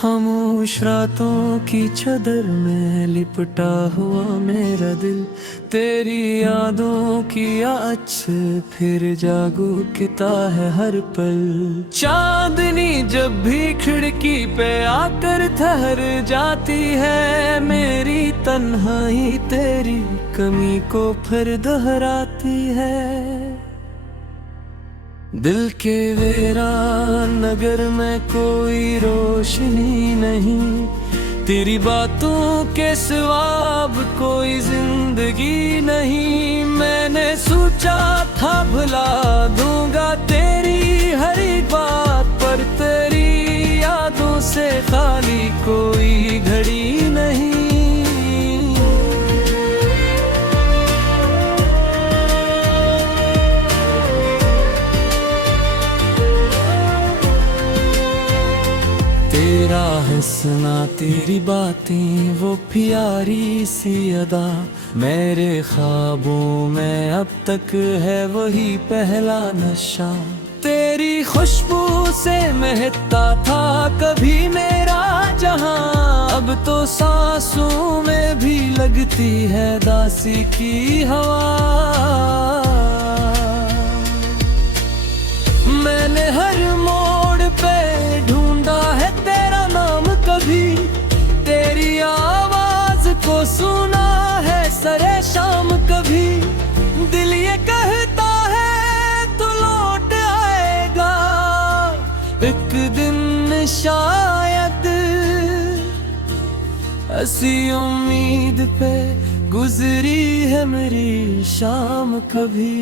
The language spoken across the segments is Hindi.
खामोश रातों की चादर में लिपटा हुआ मेरा दिल, तेरी यादों की याद से फिर जागू किता है हर पल। चांदनी जब भी खिड़की पे आकर ठहर जाती है, मेरी तन्हाई तेरी कमी को फिर दोहराती है। दिल के वीरान नगर में कोई रोशनी नहीं, तेरी बातों के सिवा अब कोई जिंदगी नहीं। मैंने सोचा था भुला दूंगा तेरी हर एक बात, पर तेरी यादों से खाली कोई घड़ी नहीं। तेरा हंसना तेरी बातें वो प्यारी सी अदा, मेरे ख्वाबों में अब तक है वही पहला नशा। तेरी खुशबू से महकता था कभी मेरा जहां, अब तो सांसों में भी लगती है दासी की हवा। मैंने हर मोड़ पे ढूंढा है तेरा नाम, कभी तेरी आवाज को सुना है सरे शाम। कभी दिल ये कहता है तू लौट आएगा एक दिन शायद, ऐसी उम्मीद पे गुजरी है मेरी शाम। कभी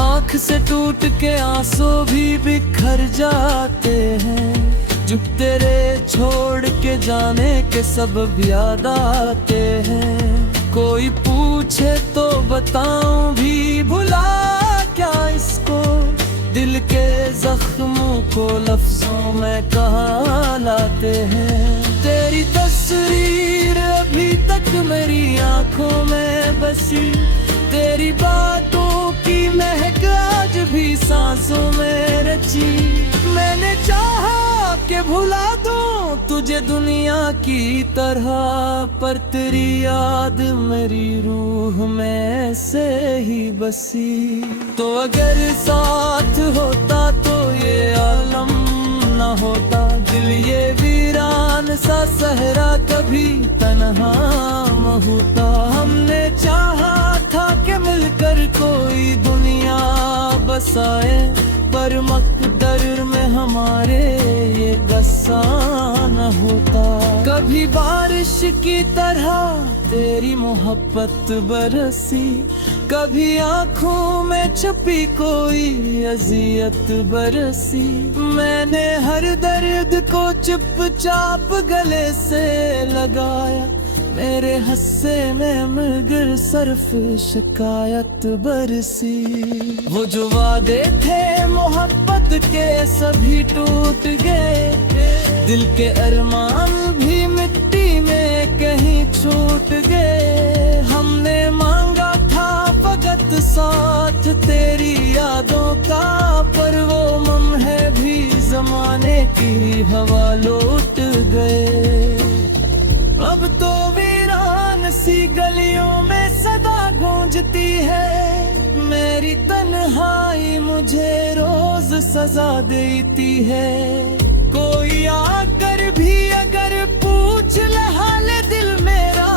आँख से टूट के आंसू भी बिखर जाते हैं, जो तेरे छोड़ के जाने के सबब याद आते हैं। कोई पूछे तो बताऊं भी भुला क्या इसको, दिल के जख्मों को लफ्जों में कहाँ लाते हैं। तेरी तस्वीर अभी तक मेरी आंखों में बसी, तेरी बातों की महक आज भी सांसों में रची। मैंने चाहा कि भुला दूं तुझे दुनिया की तरह, पर तेरी याद मेरी रूह में ऐसे ही बसी। तो अगर साथ होता तो ये आलम न होता, दिल ये वीरान सा सहरा कभी तन्हा न होता। हमने चाहा था कि मिलकर कोई दुनिया बसाए, पर मकदर में हमारे ये गस्सा न होता। कभी बारिश की तरह तेरी मोहब्बत बरसी, कभी आँखों में छुपी कोई अजियत बरसी। मैंने हर दर्द को चुपचाप गले से लगाया, मेरे हस्से में मगर सिर्फ शिकायत बरसी। वो जो वादे थे मोहब्बत के सभी टूट गए, दिल के अरमान भी मिट्टी में कहीं छूट गए। हमने मांगा था फकत साथ तेरी यादों का, पर वो लम्हे भी जमाने की हवा लौट गए। अब तो वीरान सी गलियों में सदा गूंजती है, मेरी तन्हाई मुझे रोज सजा देती है। कोई आकर भी अगर पूछ ले हाल दिल मेरा,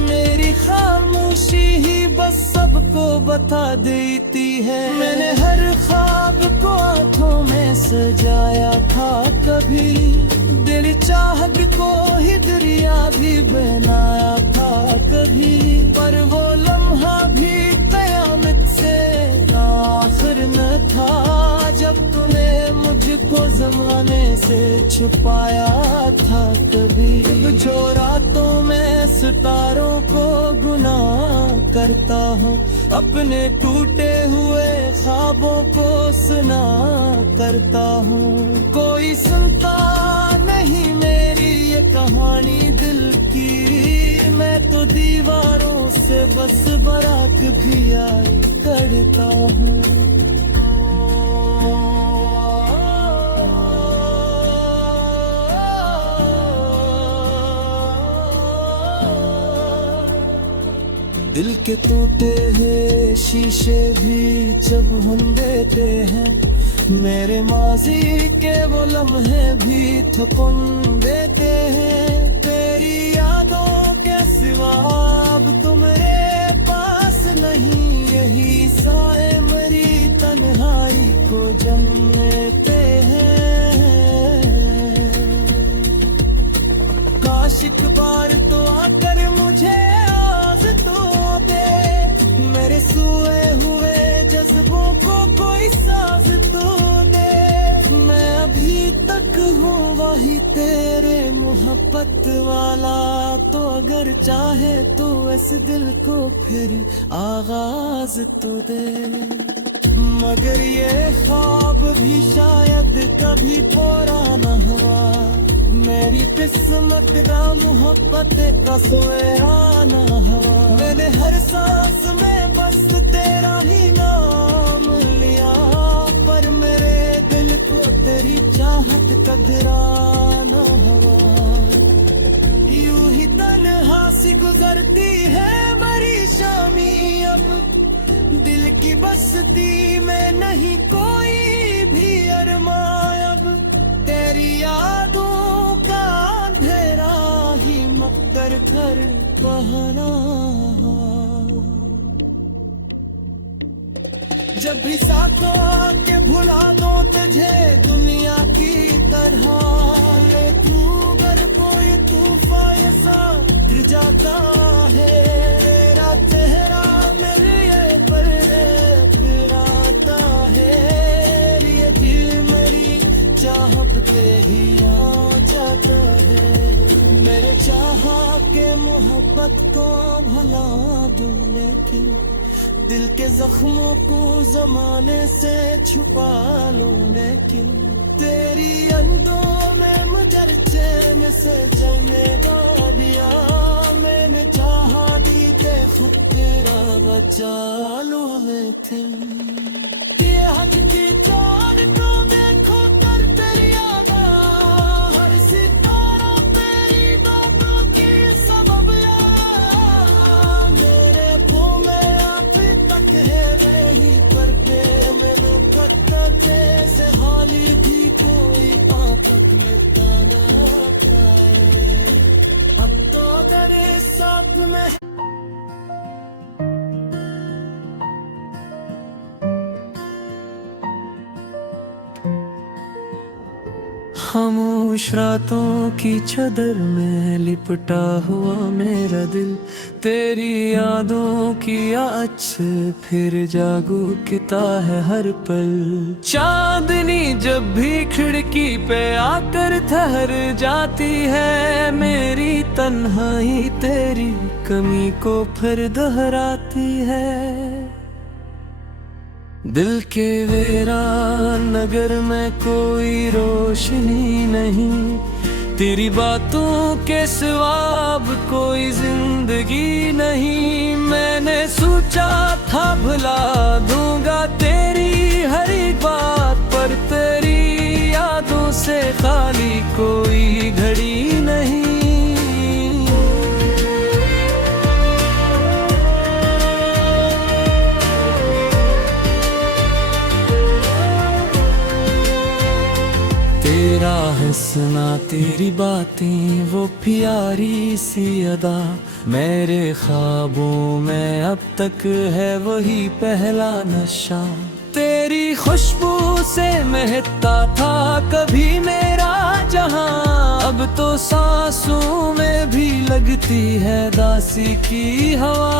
मेरी खामोशी ही बस सबको बता देती है। मैंने हर ख्वाब को आंखों में सजाया था कभी, दिल चाहत को ही दरिया भी बनाया था कभी, पर वो लम्हा भी कयामत से आखिर न था, जब तूने मुझको जमाने से छुपाया था कभी। जो रातों में सितारों को गुनाह करता हूँ, अपने टूटे हुए ख्वाबों को सुना करता हूँ। कोई सुनता नहीं मेरी ये कहानी दिल की, मैं तो दीवारों से बस बराक भी आई करता हूँ। दिल के टूटे हैं शीशे भी जब हम देते हैं, मेरे माजी के वो लम्हे भी थपन देते हैं। तेरी यादों के सिवा अब तुम्हारे पास नहीं, यही साए मरी तन्हाई को जन्म लेते हैं। काश एक बार तो आकर मुझे आवाज़ तो दे, मेरे सोए हुए जज्बों को कोई साज तो दे। मैं अभी तक हूँ वही तेरे मोहब्बत वाला, तो अगर चाहे तो इस दिल को फिर आगाज तो दे। मगर ये ख्वाब भी शायद कभी पूरा न हुआ, मेरी किस्मत का मोहब्बत का सुहाना हुआ। मैंने हर सांस में बस तेरा ही नाम लिया, पर मेरे दिल को तेरी चाहत का गिराना हुआ। यूं ही तन्हा सी गुजरती है मेरी शामी, अब दिल की बस्ती में नहीं कोई भी अरमा। अब तेरी यादों का अंधेरा ही मकर कर बहाना। जब भी साथों आके भुला दो तुझे दुनिया की तरह, ले तू अगर कोई तूफान सा गिर जाता है, तेरा चेहरा मेरे पर गिराता है। ये दिल मेरी चाहत पे ही आ जाता है, मेरे चाहा के मोहब्बत को भुला दूं, लेकिन दिल के जख्मों को जमाने से छुपा लो। लेकिन तेरी अंदों में मुझे चैन से चलने दिया, मैंने चाहा दी ते खुद तेरा बचा लो। लेकिन ये हद की चाँद को देखो कर तेरी यादा, हर सितारा तेरी बातों की सबब याद। मेरे को में अभी तक है वही पर्दे में दो पत्ता जैसे हाली भी कोई आ तक मिलता ना पाए। अब तो तेरे साथ में खामोश रातों की चादर में लिपटा हुआ मेरा दिल, तेरी यादों की याद से फिर जागू किता है हर पल। चांदनी जब भी खिड़की पे आकर ठहर जाती है, मेरी तन्हाई तेरी कमी को फिर दोहराती है। दिल के वीरान नगर में कोई रोशनी नहीं, तेरी बातों के सिवा अब कोई जिंदगी नहीं। मैंने सोचा था भुला दूंगा तेरी हर एक बात, पर तेरी यादों से खाली कोई घड़ी नहीं। तेरा हंसना तेरी बातें वो प्यारी सी अदा, मेरे ख्वाबों में अब तक है वही पहला नशा। तेरी खुशबू से महकता था कभी मेरा जहां, अब तो सांसों में भी लगती है दासी की हवा।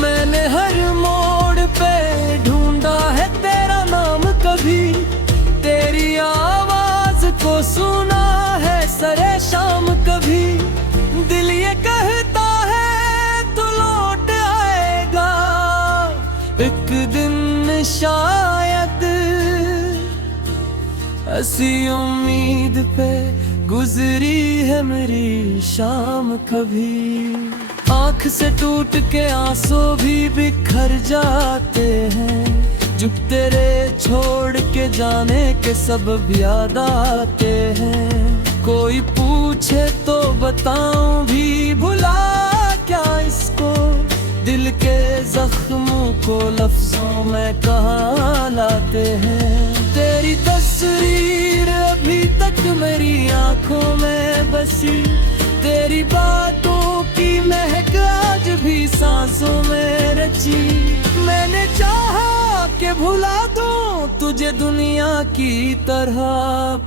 मैंने हर मोड़ पे ढूंढा है तेरा नाम, कभी तेरी आवाज को सुना है सरे शाम। कभी दिल ये कहता है तू लौट आएगा एक दिन शायद, ऐसी उम्मीद पे गुजरी है मेरी शाम। कभी आँख से टूट के आंसू भी बिखर जाते हैं, जब तेरे छोड़ के जाने के सबब याद आते हैं। कोई पूछे तो बताऊं भी भुला क्या इसको, दिल के जख्मों को लफ्जों में कहाँ लाते हैं। तेरी तस्वीर अभी तक मेरी आंखों में बसी, तेरी बातों की महक आज भी सांसों में रची। मैंने चाहा कि भुला दूं तुझे दुनिया की तरह,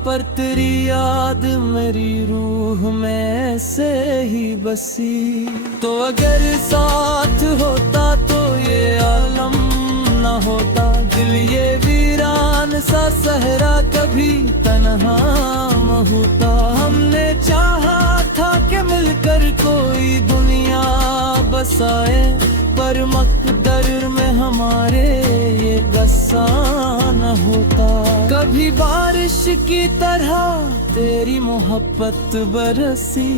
पर तेरी याद मेरी रूह में से ही बसी। तो अगर साथ होता तो ये आलम न होता, दिल ये वीरान सा सहरा कभी तन्हा न होता। हमने चाहा था कि मिलकर कोई दुनिया बसाए, पर मकदर में हमारे ये गस्सा न होता। कभी बारिश की तरह तेरी मोहब्बत बरसी,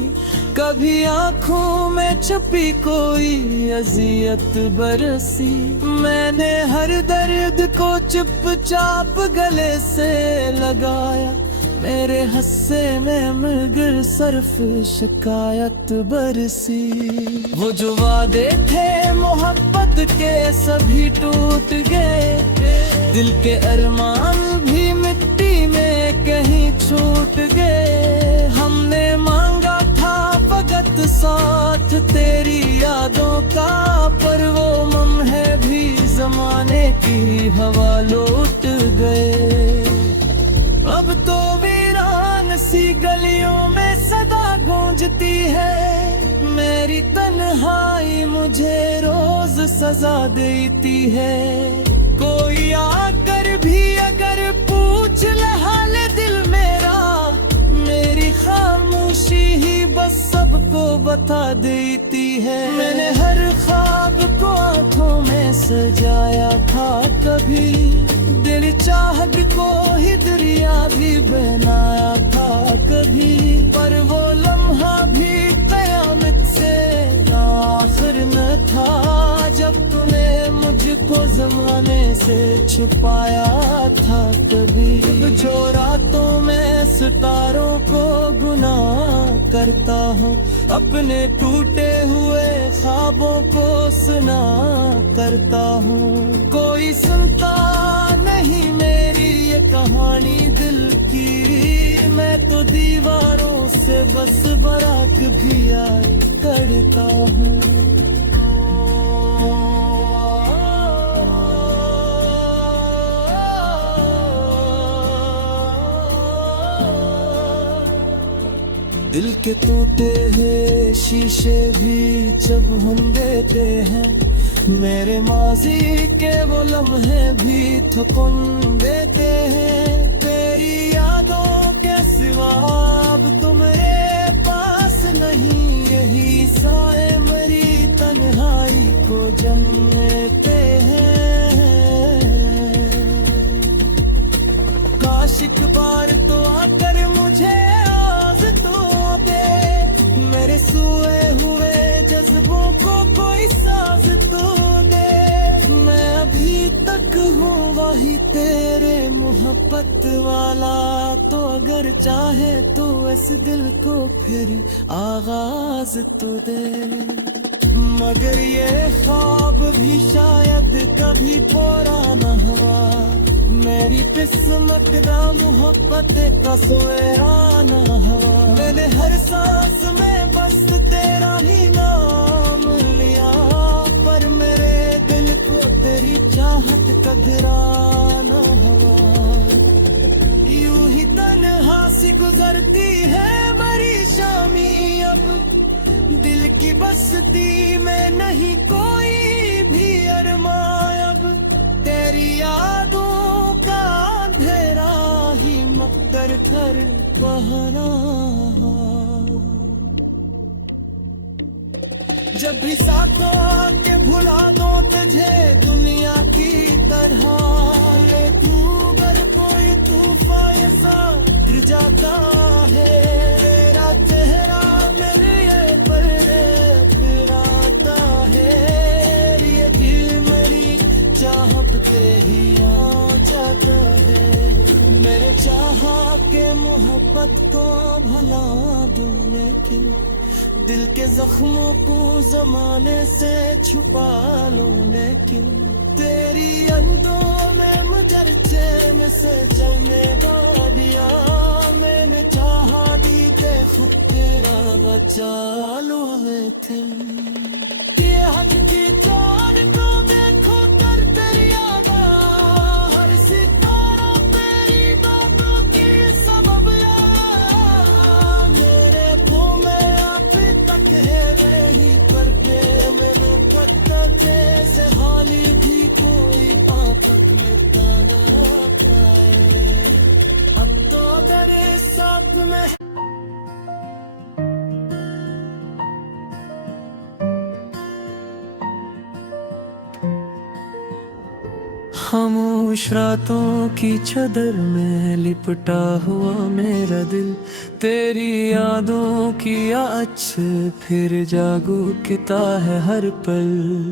कभी आँखों में छुपी कोई अजियत बरसी। मैंने हर दर्द को चुपचाप गले से लगाया, मेरे हस्से में मगर सिर्फ शिकायत बरसी। वो जो वादे थे मोहब्बत के सभी टूट गए, दिल के अरमान भी मिट्टी में कहीं छूट गए। हमने मांगा था फकत साथ तेरी यादों का, पर वो लम्हे भी जमाने की हवा लौट गए। अब तो वीरान सी गलियों में सदा गूंजती है, मेरी तन्हाई मुझे रोज सजा देती है। कोई आकर भी अगर पूछ ले हाल दिल मेरा, मेरी खामोशी ही बस सबको बता देती है। मैंने हर ख्वाब को आंखों में सजाया था कभी, दिल चाहत को ही दरिया भी बनाया था कभी, पर वो लम्हा भी कयामत से आखिर न था, जब तूने मुझको जमाने से छुपाया था कभी। जो रातों में सितारों को गुनाह करता हूँ, अपने टूटे हुए ख्वाबों को सुना करता हूँ। कोई सुनता नहीं मेरी ये कहानी दिल की, मैं तो दीवारों से बस बराक भी आई करता हूँ। दिल के टूटे हैं शीशे भी जब हम देते हैं, मेरे माजी के वो लम्हे भी थपन देते हैं। तेरी यादों के सिवा अब तुम्हारे पास नहीं, यही साए मरी तन्हाई को जमते हैं। काश एक बार तो आकर मुझे मेरे सोए हुए जज्बों को कोई साज तो दे। मैं अभी तक हूँ वही तेरे मोहब्बत वाला, तो अगर चाहे तो इस दिल को फिर आगाज तो दे। मगर ये ख्वाब भी शायद कभी पूरा न हुआ, मेरी किस्मत ना मोहब्बत का सोया न हुआ। मैंने हर सांस में बस तेरा ही नाम लिया, पर मेरे दिल को तेरी चाहत कदरा न हुआ। यूं ही तन्हा सी गुजरती है मरी शामी, अब दिल की बस्ती में नहीं कोई भी अरमा। अब तेरी यादों का अंधेरा ही मकदर कर बहाना। जब भी साथों आके भुला दो तुझे दुनिया की तरह, ले तू अगर कोई तूफान सा गिर जाता है, तेरा चेहरा मेरे पर गिराता है। ये दिल मेरी चाहत पे ही आ जाता है, मेरे चाहा के मोहब्बत को भला दिल के जख्मों को जमाने से छुपा लो, लेकिन तेरी अंधों में मुझे चैन से जलने दिया। मैंने चाहा दी के खुद तेरा चालू है थे ये हद की चांद तो देखो कर तेरी याद हर सितारा तेरी बातों की सबब मेरे को में अभी तक है वही पर मेरे पत्ता जैसे हाली भी कोई आफत में ताना पाए। अब तो दरे साथ में खामोश रातों की चादर में लिपटा हुआ मेरा दिल, तेरी यादों की आँच से फिर जागू किता है हर पल।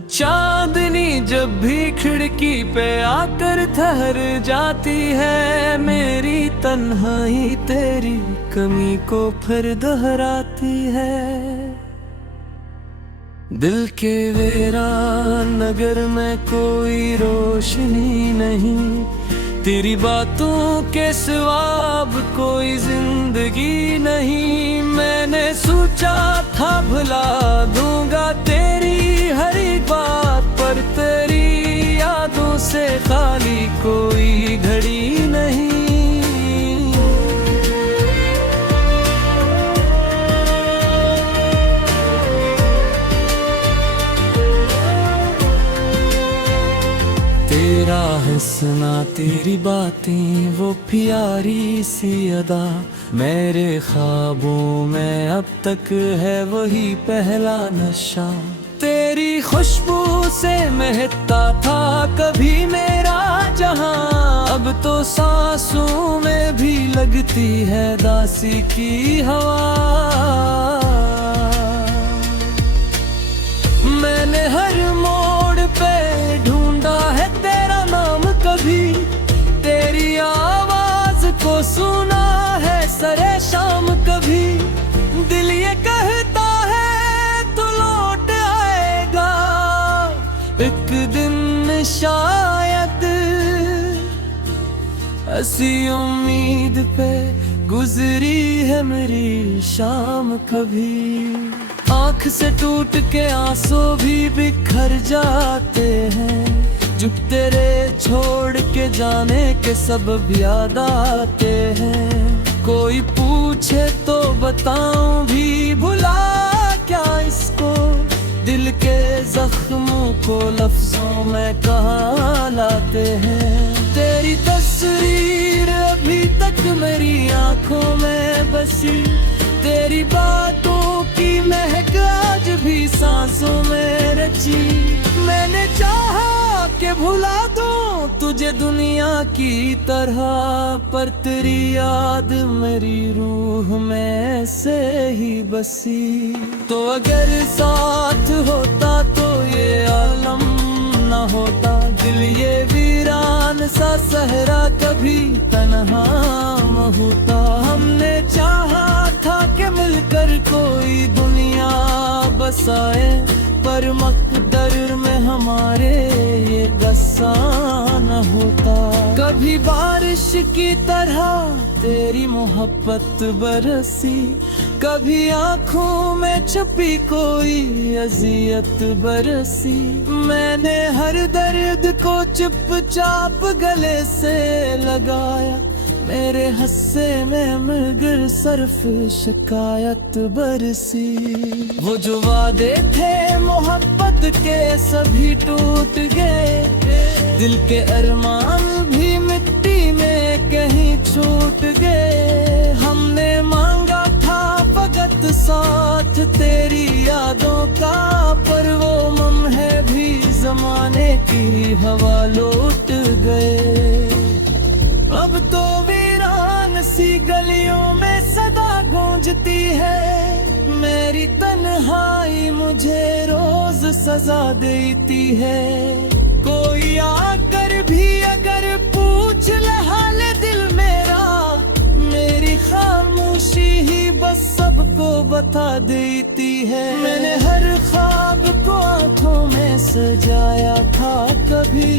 चांदनी जब भी खिड़की पे आकर ठहर जाती है, मेरी तन्हाई तेरी कमी को फिर दोहराती है। दिल के वीरान नगर में कोई रोशनी नहीं, तेरी बातों के सिवा अब कोई जिंदगी नहीं। मैंने सोचा था भुला दूंगा तेरी हर एक बात, पर तेरी यादों से खाली कोई घड़ी नहीं। तेरा हंसना तेरी बातें वो प्यारी सी अदा, मेरे ख्वाबों में अब तक है वही पहला नशा। तेरी खुशबू से महकता था कभी मेरा जहां, अब तो सांसों में भी लगती है दासी की हवा। मैंने हर मोड़ पे ढूंढा है तेरा नाम, कभी तेरी आवाज को सुना है सरे शाम। कभी दिल ये कहता है तू लौट आएगा एक दिन शायद, ऐसी उम्मीद पे गुजरी है मेरी शाम। कभी आँख से टूट के आंसू भी बिखर जाते हैं, जब तेरे छोड़ के जाने के सबब याद आते हैं। कोई पूछे तो बताऊं भी भुला क्या इसको, दिल के जख्मों को लफ्जों में कहाँ लाते हैं। तेरी तस्वीर अभी तक मेरी आंखों में बसी, तेरी बातों की महक आज भी सांसों में रची। मैंने चाहा कि भुला दूं तुझे दुनिया की तरह, पर तेरी याद मेरी रूह में से ही बसी। तो अगर साथ होता तो ये आलम न होता, दिल ये वीरान सा सहरा कभी तन्हा न होता। हमने चाहा था कि मिलकर कोई दुनिया बसाए, पर मकदर में हमारे ये दस्सा न होता। कभी बारिश की तरह तेरी मोहब्बत बरसी, कभी आँखों में छुपी कोई अजियत बरसी। मैंने हर दर्द को चुपचाप गले से लगाया, मेरे हस्से में मगर सिर्फ शिकायत बरसी। वो जो वादे थे मोहब्बत के सभी टूट गए, दिल के अरमान भी मिट्टी में कहीं छूट गए। हमने मांगा था फकत साथ तेरी यादों का, पर वो लम्हे भी जमाने की हवा लौट गए। अब तो वीरान सी गलियों में सदा गूंजती है, मेरी तन्हाई मुझे रोज सजा देती है। कोई आकर भी अगर पूछ ले हाल दिल मेरा, मेरी खामोशी ही बस सबको को बता देती है। मैंने हर ख्वाब को आंखों में सजाया था कभी,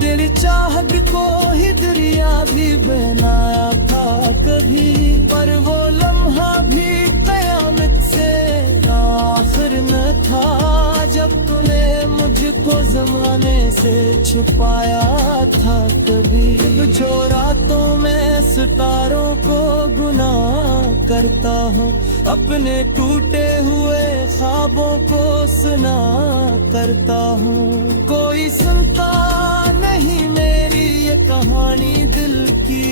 दिल चाहत को ही दरिया भी बनाया था कभी, पर वो लम्हा भी कयामत से आखिर न था जब तूने मुझको जमाने से छुपाया था कभी। जो रातों में सितारों को गुनाह करता हूँ, अपने टूटे हुए ख्वाबों को सुना करता हूँ। कोई सुनता नहीं मेरी ये कहानी दिल की,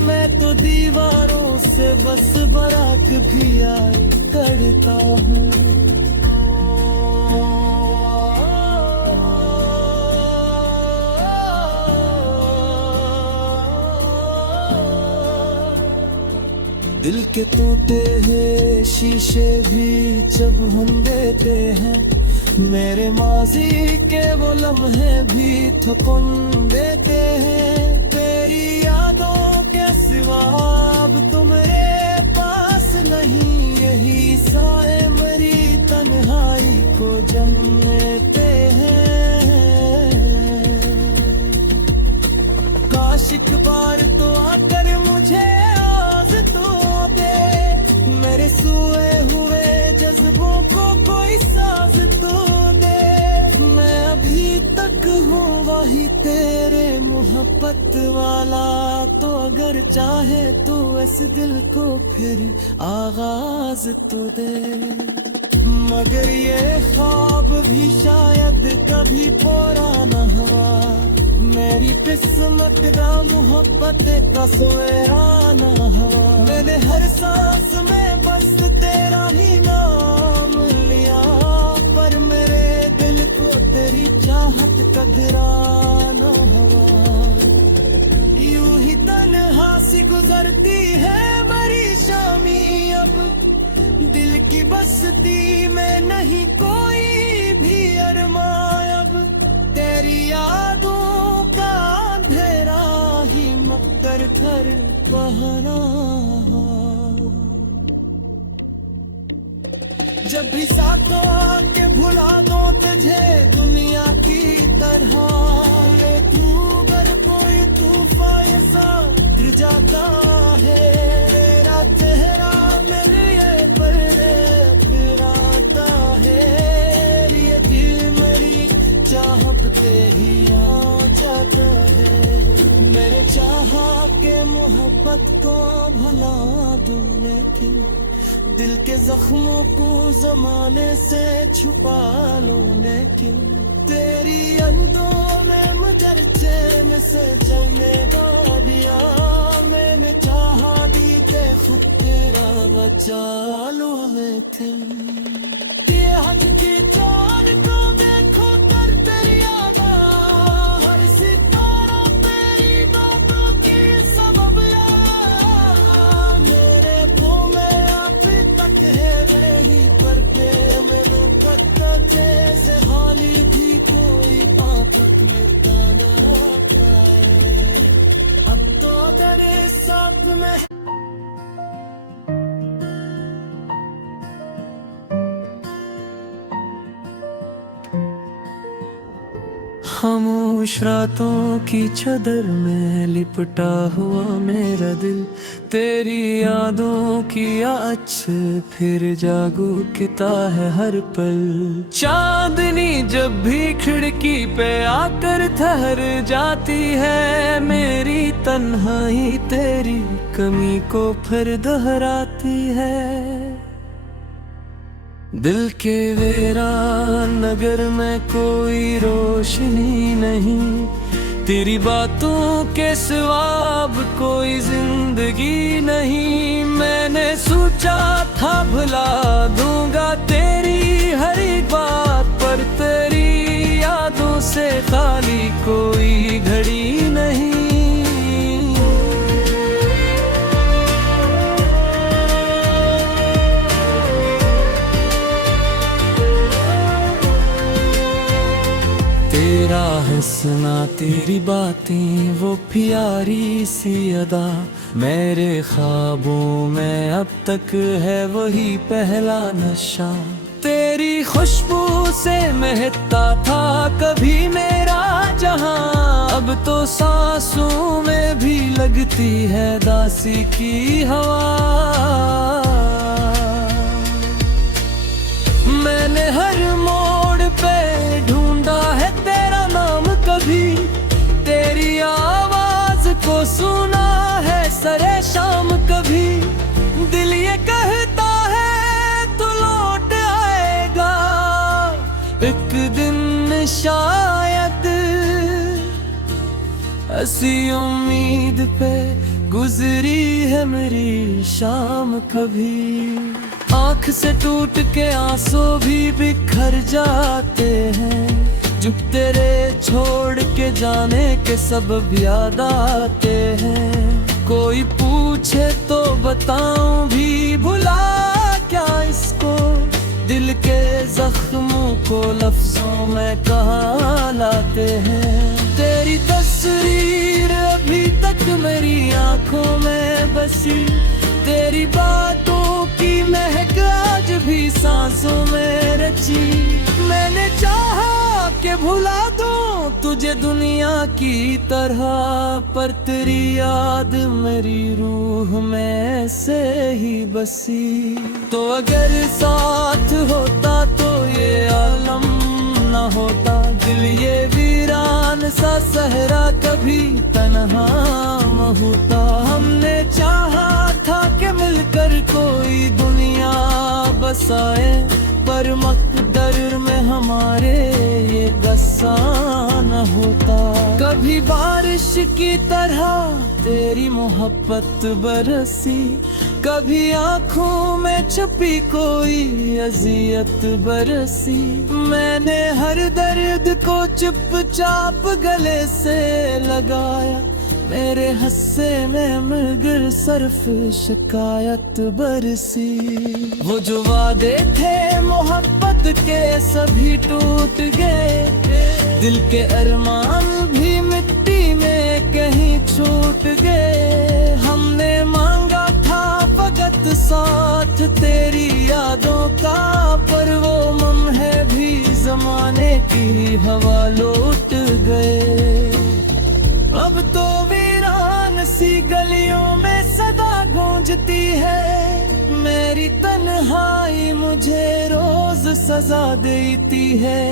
मैं तो दीवारों से बस बराक भी आई करता हूँ। दिल के टूटे हैं शीशे भी जब हम देते हैं, मेरे माजी के वो लम्हे भी थकन देते हैं। तेरी यादों के सिवा अब तुम्हारे पास नहीं, यही साए मरी तन्हाई को जन्मते हैं। काश एक बार तो आकर मुझे मेरे सोए हुए जज्बों को कोई साज तो दे। मैं अभी तक हूँ वही तेरे मोहब्बत वाला, तो अगर चाहे तो इस दिल को फिर आगाज तो दे। मगर ये ख्वाब भी शायद कभी पूरा न हुआ, मेरी किस्मत का मोहब्बत का सोया न हुआ। मैंने हर सांस में बस तेरा ही नाम लिया, पर मेरे दिल को तेरी चाहत कदरा न हुआ। यूं ही तन्हा सी गुजरती है मेरी शामी, अब दिल की बस्ती में नहीं कोई भी अरमा। अब तेरी यादों का अंधेरा ही मकर कर बहना। जब भी साथों आके भुला दो तुझे दुनिया की तरह, तू अगर कोई तूफान सा गिर जाता है, तेरा चेहरा मेरे पर गिराता है। ये दिल मेरी चाहत तेरी आ जाता है, मेरे चाहा के मोहब्बत को भुला दूं, लेकिन दिल के जख्मों को जमाने से छुपा लो। लेकिन तेरी अंधों में मुझे चैन से जलने दो दिया, मैंने चाहा दी के खुद तेरा बचा लो। लेकिन ये हज की चार को देखो कर तेरी आगा, हर सितारा तेरी बातों की सबब मेरे को में अभी तक है वही पर्दे में रोकता जैसे हाली भी कोई आफत मिलता ना पाए। अब तो तेरे साथ में खामोश रातों की चादर में लिपटा हुआ मेरा दिल, तेरी यादों की आँच से फिर जागूंता है हर पल। चांदनी जब भी खिड़की पे आकर ठहर जाती है, मेरी तन्हाई तेरी कमी को फिर दोहराती है। दिल के वीरान नगर में कोई रोशनी नहीं, तेरी बातों के सिवा अब कोई जिंदगी नहीं। मैंने सोचा था भुला दूंगा तेरी हर एक बात, पर तेरी यादों से खाली कोई घड़ी नहीं। तेरा हंसना, तेरी बातें, वो प्यारी सी अदा, मेरे ख्वाबों में अब तक है वही पहला नशा। तेरी खुशबू से महकता था कभी मेरा जहां, अब तो सांसों में भी लगती है दासी की हवा। मैंने हर मोड़ पे ढूंढा है तेरा नाम, कभी तेरी आवाज को सुना है सरे शाम। कभी दिल ये कहता है तू लौट आएगा एक दिन शायद, ऐसी उम्मीद पे गुजरी है मेरी शाम। कभी आँख से टूट के आंसू भी बिखर जाते हैं, जब तेरे छोड़ के जाने के सबब याद आते हैं। कोई पूछे तो बताऊं भी भुला क्या इसको, दिल के जख्मों को लफ्जों में कहाँ लाते हैं। तेरी तस्वीर अभी तक मेरी आंखों में बसी, तेरी बातों की महक आज भी सांसों में रची। मैंने चाहा कि भुला दूं तुझे दुनिया की तरह, पर तेरी याद मेरी रूह में से ही बसी। तो अगर साथ होता तो ये आलम न होता, दिल ये वीरान सा सहरा कभी तन्हा न होता। हमने चाहा था कि मिलकर कोई दुनिया बसाए, पर मकदर में हमारे ये गस्सा न होता। कभी बारिश की तरह तेरी मोहब्बत बरसी, कभी आँखों में छुपी कोई अजियत बरसी। मैंने हर दर्द को चुपचाप गले से लगाया, मेरे हस्से में मगर सिर्फ शिकायत बरसी। वो जो वादे थे मोहब्बत के सभी टूट गए, दिल के अरमान भी मिट्टी में कहीं छूट गए। हमने मांगा था फकत साथ तेरी यादों का, पर वो लम्हे भी जमाने की हवा लौट गए। अब तो वीरान सी गलियों में सदा गूंजती है, मेरी तन्हाई मुझे रोज सजा देती है।